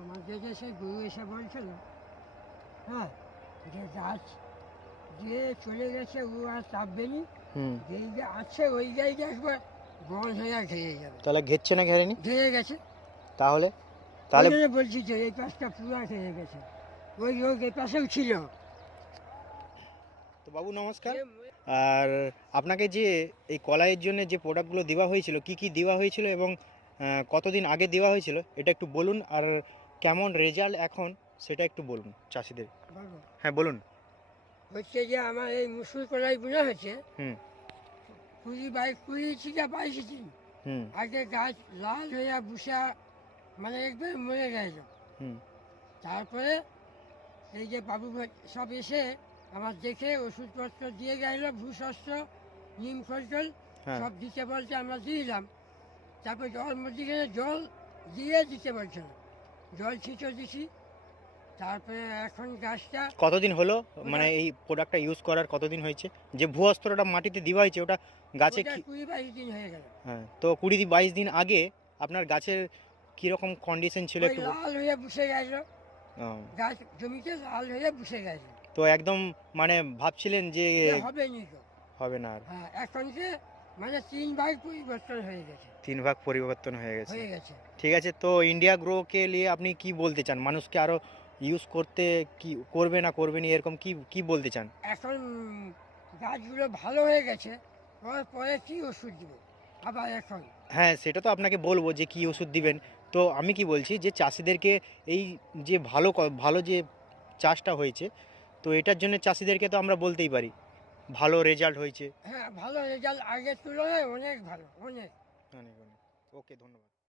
আমাদের যে সেই গুরু এসে বলছিল, হ্যাঁ, যে গাছ যে চলে গেছে ও আর চাপবেনি, হুম। যেই যে আছে ওই জায়গায় একবার বন হয়ে ঘেরে যাবে। তাহলে ঘেরছে না ঘেরেনি? ঘেরে গেছে। তাহলে ওই তাহলে জন্য বলছি যে এই পাশটা পুরো ঘেরে গেছে। ওই লোক এই পাশেও ছিল। তো বাবু নমস্কার। আর আপনাকে যে এই কলাইয়ের জন্য যে প্রোডাক্টগুলো দেওয়া হয়েছিল, কি কি দেওয়া হয়েছিল এবং কতদিন আগে দেওয়া হয়েছিল এটা একটু বলুন, আর কেমন রেজাল্ট এখন সেটা একটু বলুন চাষিদের। বলবো, হ্যাঁ বলুন। হচ্ছে যে আমার এই মুসুর কলাই বোনা হয়েছে হুম 20 থেকে 22 দিন হুম আগে। গাছ লাল হয়ে বুসা মানে একবার মরে গেল। হুম তারপরে এই যে বাবু সব এসে আমার দেখে ওষুধপত্র দিয়ে গেল, ভূশস্ত্র, নিম খোলটোল হ্যাঁ। সব দিতে বলছে, আমরা দিলাম। তারপর জল মধ্যিখানে জল দিয়ে দিতে বলছিল, জল ছিটো দিছি। তারপরে এখন গাছটা কতদিন হলো মানে এই প্রোডাক্টটা ইউজ করার কতদিন হয়েছে? যে ভূঅস্ত্রটা মাটিতে দেওয়া হয়েছে ওটা গাছে ওটা কি? 20-22 দিন হয়ে গেল। হ্যাঁ, তো 20-22 দিন আগে আপনার গাছের কীরকম কন্ডিশন ছিল ওই একটু লাল হয়ে বসে গেল, ও, গাছ জমিতে লাল হয়ে বসে গেছে, তো একদম মানে ভাবছিলেন যে হবে নি তো। হবে না আর? হ্যাঁ, এখন যে মানে 3 ভাগ পরিবর্তন হয়ে গেছে। 3 ভাগ পরিবর্তন হয়ে গেছে। হয়ে গেছে। ঠিক আছে, তো ইন্ডিয়া গ্রোকে নিয়ে আপনি কি বলতে চান? মানুষকে আরও ইউজ করতে কি করবে না করবে না এরকম কি কি বলতে চান? এখন গাছগুলো ভালো হয়ে গেছে, পরে পরে কি ওষুধ দিব আবার এখন? হ্যাঁ, সেটা তো আপনাকে বলবো যে কি ওষুধ দিবেন। তো আমি কি বলছি যে চাষিদেরকে এই যে ভালো যে চাষটা হয়েছে, তো এটার জন্য চাষিদেরকে তো আমরা বলতেই পারি ভালো রেজাল্ট হয়েছে। হ্যাঁ, ভালো রেজাল্ট আগের তুলনায় অনেক ভালো, অনেক। অনেক অনেক। ওকে, ধন্যবাদ।